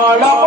Maria,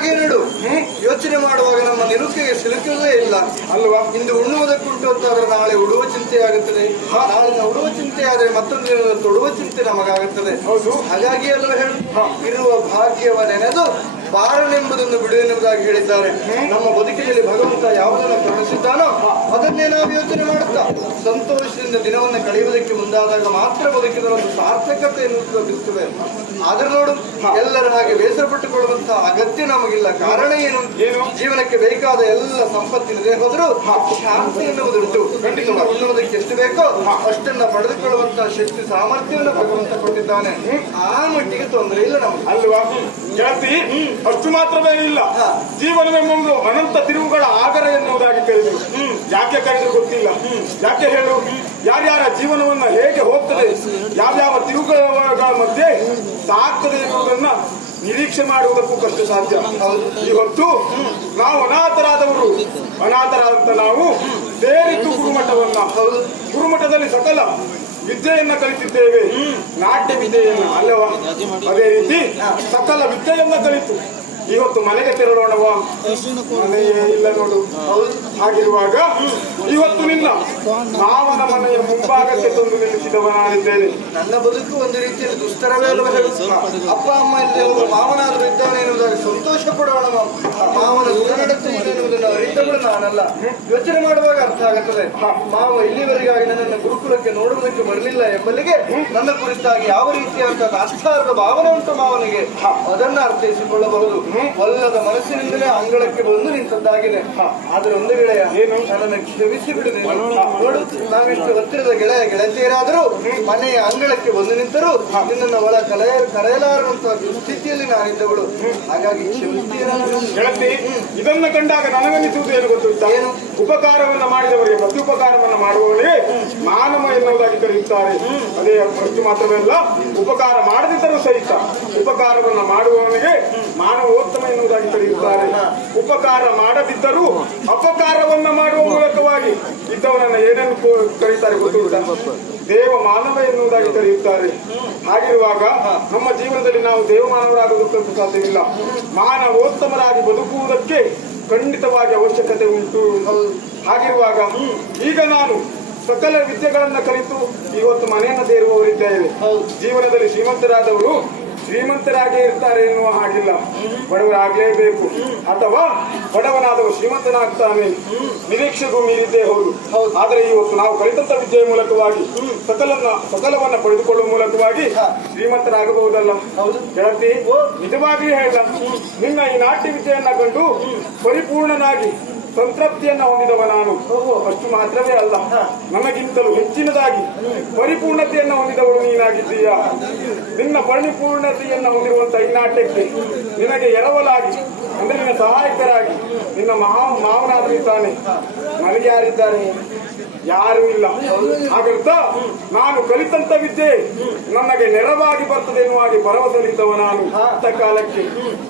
ಹಾಗೆ ನೋಡು, ಯೋಚನೆ ಮಾಡುವಾಗ ನಮ್ಮ ನಿರುಕೆಗೆ ಸಿಲುಕುವುದೇ ಇಲ್ಲ ಅಲ್ವಾ? ಇಂದು ಉಣ್ಣುವುದಕ್ಕುಂಟು ಅಂತಾದ್ರೆ ನಾಳೆ ಉಡುವ ಚಿಂತೆ ಆಗುತ್ತದೆ, ನಾಳಿನ ಉಡುವ ಚಿಂತೆ ಆದರೆ ಮತ್ತೊಂದು ದಿನದ ತೊಡುವ ಚಿಂತೆ ನಮಗಾಗುತ್ತದೆ. ಹೌದು. ಹಾಗಾಗಿ ಅಲ್ವ ಹೇಳು, ಇರುವ ಭಾಗ್ಯವ ನೆನೆದು ಬಾರನೆಂಬುದನ್ನು ಬಿಡುವೆನ್ನುವುದಾಗಿ ಹೇಳಿದ್ದಾರೆ. ನಮ್ಮ ಬದುಕಿನಲ್ಲಿ ಭಗವಂತ ಯಾವುದನ್ನು ಕರುಣಿಸಿದ್ದಾನೋ ಅದನ್ನೇ ನಾವು ಯೋಚನೆ ಮಾಡುತ್ತಾ ಸಂತೋಷದಿಂದ ದಿನವನ್ನು ಕಳೆಯುವುದಕ್ಕೆ ಮುಂದಾದಾಗ ಮಾತ್ರ ಬದುಕಿನ ಒಂದು ಸಾರ್ಥಕತೆಯನ್ನು ಲಭಿಸುತ್ತವೆ. ಆದ್ರೆ ನೋಡು, ಎಲ್ಲರ ಹಾಗೆ ಬೇಸರ ಪಟ್ಟುಕೊಳ್ಳುವಂತಹ ಅಗತ್ಯ ನಮಗಿಲ್ಲ. ಕಾರಣ ಏನು? ಜೀವನಕ್ಕೆ ಬೇಕಾದ ಎಲ್ಲ ಸಂಪತ್ತಿನದೇ ಹೋದರೂ ಶಾಂತಿ ಎನ್ನುವುದುಂಟು. ಉಣ್ಣುವುದಕ್ಕೆ ಎಷ್ಟು ಬೇಕೋ ಅಷ್ಟನ್ನ ಪಡೆದುಕೊಳ್ಳುವಂತಹ ಶಕ್ತಿ ಸಾಮರ್ಥ್ಯವನ್ನು ಭಗವಂತ ಕೊಟ್ಟಿದ್ದಾನೆ. ಆ ಮಟ್ಟಿಗೆ ತೊಂದರೆ ಇಲ್ಲ ನಮಗೆ, ಅಲ್ವಾ? ಜಾತಿ ಅಷ್ಟು ಮಾತ್ರವೇ ಇಲ್ಲ, ಜೀವನವೆಂಬುದು ಅನಂತ ತಿರುವುಗಳ ಆಗರ ಎನ್ನುವುದಾಗಿ ಕರೆದರು. ಯಾಕೆ ಕರೆದ್ರು ಗೊತ್ತಿಲ್ಲ. ಯಾಕೆ ಹೇಳು? ಯಾರ್ಯಾರ ಜೀವನವನ್ನ ಹೇಗೆ ಹೋಗ್ತದೆ, ಯಾವ್ಯಾವ ತಿರುವುಗಳ ಮಧ್ಯೆ ಸಾಗ್ತದೆ ಎನ್ನುವುದನ್ನ ನಿರೀಕ್ಷೆ ಮಾಡುವುದಕ್ಕೂ ಕಷ್ಟ ಸಾಧ್ಯ. ಇವತ್ತು ನಾವು ಅನಾಥರಾದವರು, ಅನಾಥರಾದಂತ ನಾವು ಸೇರಿತು ಗುರುಮಠದಲ್ಲಿ ಸಕಲ ವಿದ್ಯೆಯನ್ನ ಕಲಿತಿದ್ದೇವೆ, ನಾಟ್ಯ ವಿದ್ಯೆಯನ್ನ ಅಲ್ಲವಾ? ಅದೇ ರೀತಿ ಸಕಲ ವಿದ್ಯೆಯನ್ನ ಕಲಿತು ಇವತ್ತು ಮನೆಗೆ ತೆರಳೋಣವಾ? ಮನೆಯೇ ಇಲ್ಲ ನೋಡು. ಹಾಗಿರುವಾಗ ಇವತ್ತು ನಿನ್ನ ಮಾವನ ಮನೆಯ ಮುಂಭಾಗಕ್ಕೆ ತಂದು ನಿಲ್ಲಿಸಿದವ ನಾನಿದ್ದೇನೆ. ನನ್ನ ಬದುಕು ಒಂದು ರೀತಿಯಲ್ಲಿ ದುಸ್ತರವೇ ಅಲ್ವ? ಅಪ್ಪ ಅಮ್ಮ ಇಲ್ಲದೆ ಒಬ್ಬ ಮಾವನಾದ್ರೂ ಇದ್ದಾನೆ ಎನ್ನುವುದಾಗಿ ಸಂತೋಷ ಪಡೋಣ. ಮಾವನ ಗುಣನಡತೆ ಎನ್ನುವುದನ್ನು ಅರಿತಗಳು ನಾನಲ್ಲ. ಯೋಚನೆ ಮಾಡುವಾಗ ಅರ್ಥ ಆಗುತ್ತದೆ, ಮಾವ ಇಲ್ಲಿವರೆಗಾಗಿ ನನ್ನನ್ನು ಗುರುಕುಲಕ್ಕೆ ನೋಡುವುದಕ್ಕೆ ಬರಲಿಲ್ಲ ಎಂಬಲ್ಲಿಗೆ ನನ್ನ ಕುರಿತಾಗಿ ಯಾವ ರೀತಿಯಾದ ಆಸ್ಥಾರದ ಭಾವನೆ ಉಂಟು ಮಾವನಿಗೆ, ಅದನ್ನ ಅರ್ಥೈಸಿಕೊಳ್ಳಬಹುದು. ಒಲ್ಲದ ಮನಸ್ಸಿನಿಂದಲೇ ಅಂಗಳಕ್ಕೆ ಬಂದು ನಿಂತದ್ದಾಗಿದೆ. ಆದ್ರೆ ಒಂದು ಗೆಳೆಯ, ನನ್ನನ್ನು ಕ್ಷಮಿಸಿ ಬಿಡುತ್ತೇನೆ. ನೋಡು, ನಾವಿಷ್ಟು ಹತ್ತಿರದ ಗೆಳತಿಯರಾದರೂ ಮನೆಯ ಅಂಗಳಕ್ಕೆ ಬಂದು ನಿಂತರೂ ನಿನ್ನನ್ನು ಒಳ ಕರೆಯಲಾರಂತಹ ಸ್ಥಿತಿಯಲ್ಲಿ ನಾನಿದ್ದವಳು. ಹಾಗಾಗಿ ಗೆಳತಿ, ಇದನ್ನ ಕಂಡಾಗ ನನಗನ್ನಿಸುವುದು ಏನು ಗೊತ್ತುಂಟಾ? ಏನು? ಉಪಕಾರವನ್ನ ಮಾಡಿದವರಿಗೆ ಪ್ರತ್ಯುಪಕಾರವನ್ನ ಮಾಡುವವರಿಗೆ ಮಾನವ ಎನ್ನುವುದಾಗಿ ಕರೆಯುತ್ತಾರೆ. ಅದೇ ಅಷ್ಟು ಮಾತ್ರವೇ ಅಲ್ಲ, ಉಪಕಾರ ಮಾಡದಿದ್ದರೂ ಸಹಿತ ಉಪಕಾರವನ್ನ ಮಾಡುವವನಿಗೆ ಮಾನವೋತ್ತಮ ಎನ್ನುವುದಾಗಿ ಕರೆಯುತ್ತಾರೆ. ಉಪಕಾರ ಮಾಡದಿದ್ದರೂ ಅಪಕಾರವನ್ನ ಮಾಡುವ ಮೂಲಕವಾಗಿ ಇದ್ದವನನ್ನ ಏನೇನು ಕರೀತಾರೆ ಗೊತ್ತುಂಟಾ? ದೇವ ಮಾನವ ಎನ್ನುವುದಾಗಿ ಕರೆಯುತ್ತಾರೆ. ಹಾಗಿರುವಾಗ ನಮ್ಮ ಜೀವನದಲ್ಲಿ ನಾವು ದೇವಮಾನವರಾಗುವುದಕ್ಕಂತೂ ಸಾಧ್ಯವಿಲ್ಲ. ಮಾನವೋತ್ತಮರಾಗಿ ಬದುಕುವುದಕ್ಕೆ ಖಂಡಿತವಾಗಿ ಅವಶ್ಯಕತೆ ಉಂಟು. ಹಾಗಿರುವಾಗ ಈಗ ನಾನು ಸಕಲ ವಿದ್ಯೆಗಳನ್ನ ಕಲಿತು ಇವತ್ತು ಮನೆಯನ್ನು ಸೇರುವವರಿದ್ದೇವೆ. ಜೀವನದಲ್ಲಿ ಶ್ರೀಮಂತರಾದವರು ಶ್ರೀಮಂತರಾಗೇ ಇರ್ತಾರೆ ಎನ್ನುವ ಹಾಗಿಲ್ಲ, ಬಡವರಾಗಲೇಬೇಕು. ಅಥವಾ ಬಡವನಾದವರು ಶ್ರೀಮಂತನಾಗ್ತಾನೆ, ನಿರೀಕ್ಷೆಗೂ ಮೀರಿದ್ದೇ ಹೌದು. ಆದರೆ ಇವತ್ತು ನಾವು ಕಲಿತಂತ ವಿದ್ಯೆಯ ಮೂಲಕವಾಗಿ ಸಕಲವನ್ನ ಪಡೆದುಕೊಳ್ಳುವ ಮೂಲಕವಾಗಿ ಶ್ರೀಮಂತರಾಗಬಹುದಲ್ಲ. ಗೆಳತಿ, ನಿಜವಾಗಿಯೂ ಹೇಳ, ನಿನ್ನ ಈ ನಾಟ್ಯ ವಿದ್ಯೆಯನ್ನ ಕಂಡು ಪರಿಪೂರ್ಣನಾಗಿ ಸಂತೃಪ್ತಿಯನ್ನ ಹೊಂದಿದವ ನಾನು. ಅಷ್ಟು ಮಾತ್ರವೇ ಅಲ್ಲ, ನಮಗಿಂತಲೂ ಹೆಚ್ಚಿನದಾಗಿ ಪರಿಪೂರ್ಣತೆಯನ್ನ ಹೊಂದಿದವಳು ನೀನಾಗಿದ್ದೀಯ. ನಿನ್ನ ಪರಿಪೂರ್ಣತೆಯನ್ನ ಹೊಂದಿರುವಂತಹ ಈ ನಾಟ್ಯಕ್ಕೆ ನಿನಗೆ ಎರವಲಾಗಿ, ಅಂದ್ರೆ ನಿನ್ನ ಸಹಾಯಕರಾಗಿ ನಿನ್ನ ಮಾವನಾದರೂ ಇದ್ದಾನೆ. ನನಗೆ ಯಾರಿದ್ದಾರೆ? ಯಾರೂ ಇಲ್ಲ. ಹಾಗಂತ ನಾನು ಕಲಿತಂತ ವಿದ್ಯೆ ನನಗೆ ನೆರವಾಗಿ ಬರ್ತದೆ ಎನ್ನುವ ಹಾಗೆ ಭರವಸೆಲಿದ್ದವ ನಾನು. ಕಾಲಕ್ಕೆ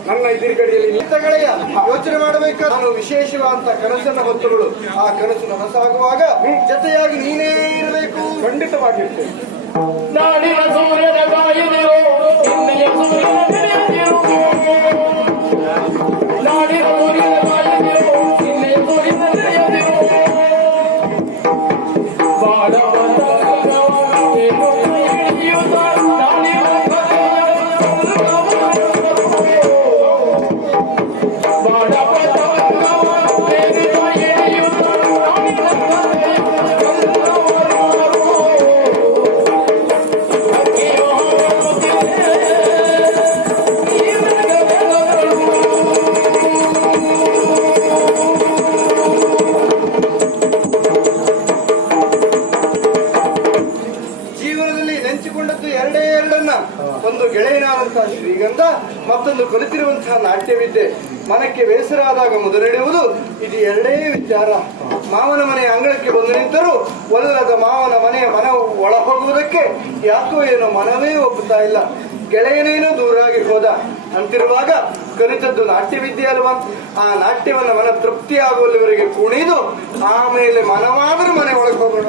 ನನ್ನ ಎದುರುಗಡೆಯಲ್ಲಿ ನಿಂತಗಳೆಯ ಯೋಚನೆ ಮಾಡಬೇಕಾದ ನಾನು ವಿಶೇಷವಾದಂತ ಕನಸನ್ನ ಹೊತ್ತುಗಳು. ಆ ಕನಸು ನನಸಾಗುವಾಗ ಜೊತೆಯಾಗಿ ನೀನೇ ಇರಬೇಕು. ಖಂಡಿತವಾಗಿರ್ತೇನೆ. ಒಂದು ಗೆಳೆಯನಾದಂತಹ ಶ್ರೀಗಂಧ, ಮತ್ತೊಂದು ಕಲಿತಿರುವಂತಹ ನಾಟ್ಯವಿದ್ಯೆ. ಮನಕ್ಕೆ ಬೇಸರಾದಾಗ ಮೊದಲಿಡುವುದು ಇದು ಎರಡೇ ವಿಚಾರ. ಮಾವನ ಮನೆಯ ಅಂಗಳಕ್ಕೆ ಬಂದು ನಿಂತರೂ ಒಲ್ಲದ ಮಾವನ ಮನೆಯ ಮನ ಒಳ ಹೋಗುವುದಕ್ಕೆ ಯಾಕೋ ಏನೋ ಮನವೇ ಒಪ್ಪುತ್ತಾ ಇಲ್ಲ. ಗೆಳೆಯನೇನೋ ದೂರಾಗಿ ಹೋದ ಅಂತಿರುವಾಗ ಕಲಿತದ್ದು ನಾಟ್ಯವಿದ್ಯೆ ಅಲ್ವಾ? ಆ ನಾಟ್ಯವನ್ನ ಮನ ತೃಪ್ತಿಯಾಗುವಲ್ಲಿವರೆಗೆ ಕುಣಿದು ಆಮೇಲೆ ಮನವಾದರೂ ಮನೆ ಒಳಗೆ ಹೋಗೋಣ.